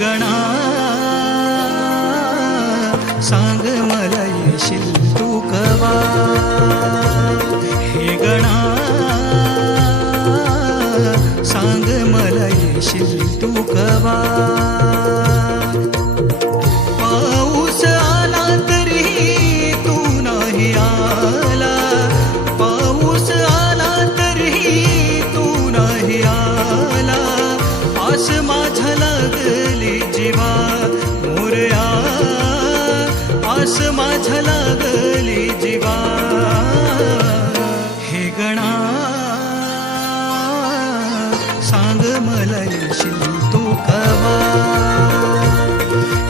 गणा सांग मला येशील तू कवा, हे गणा सांग मला येशील तू कवा. पाऊस आला तरी तू नाही आला, पाऊस आला तरी तू नाही आला. आस माझ्या लागली जीवा मोरया, आस माझ्या लागली जीवा. हे गणा सांग मला येशील तू कवा,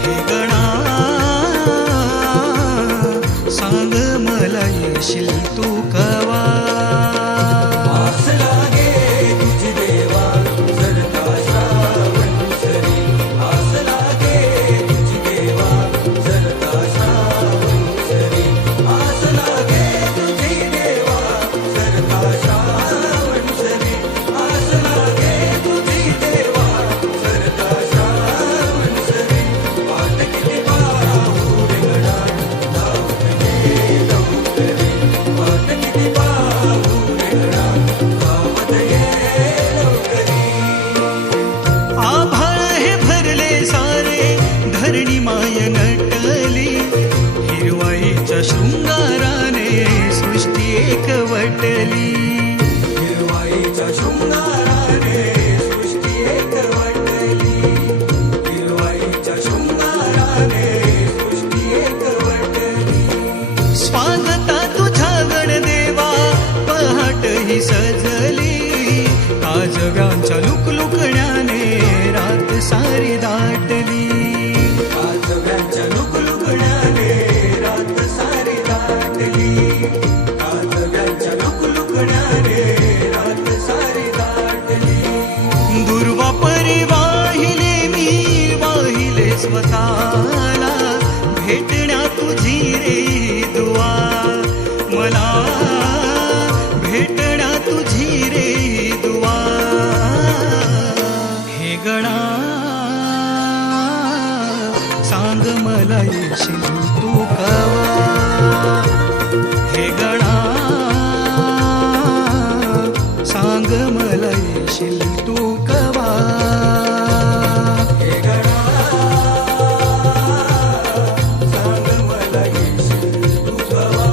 हे गणा सांग मला येशील तू कवा. आस लागे तुझी देवा सरता श्रावण सरी, आस लागे तुझी देवा सरता श्रावण सरी, आस लागे तुझी देवा सरता श्रावण सरी, आस लागे तुझी देवा सरता श्रावण सरी. वाट किती पाहू रे गणा धावत ये लवकरी, वाट किती पाहू रे गणा धावत ये लवकरी. आभाळ हे भरले सारे धरणी माय नटली, हिरवाईच्या शृंगाराने सृष्टी एकवटली. हिरवाईच्या शृंगाराने सृष्टी एकवटली, हिरवाईच्या शृंगाराने सृष्टी एकवटली. स्वागता तुझ्या गणदेवा पहाट ही सजली, काजव्यांच्या लुकलुकण्याने रात सारी दाटली. काजव्यांच्या लुकलुकण्याने रात सारी दाटली, काजव्यांच्या लुकलुकण्याने रात सारी दाटली. दुर्वा परी वाहिले मी वाहिले स्वतःला, भेटण्या तुझी रे दुआ मला, भेटण्या तुझी रे दुआ. हे गणा सांग मला येशील तू कवा, हे गणा सांग मला येशील तू कवा. हे गणा सांग मला येशील तू कवा,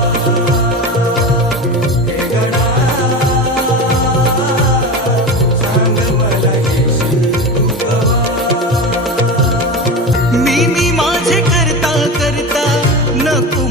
हे गणा सांग मला येशील तू कवा. मी माझे करता करता नको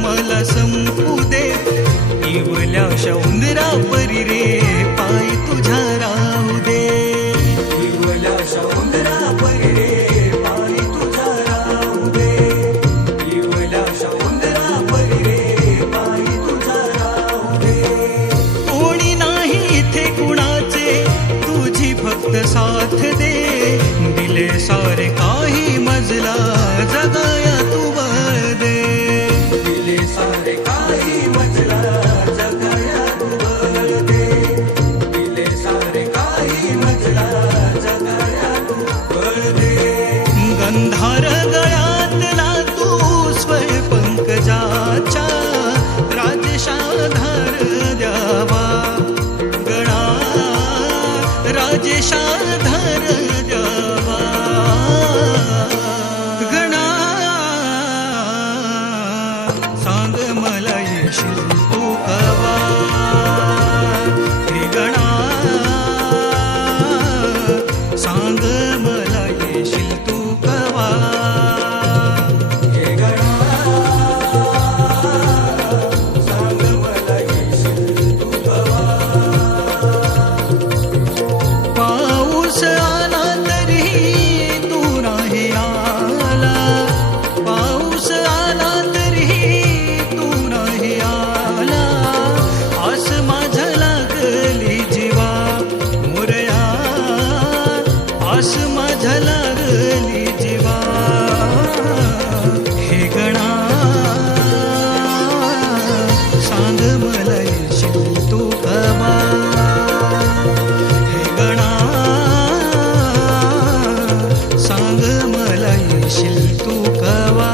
येशील तू कवा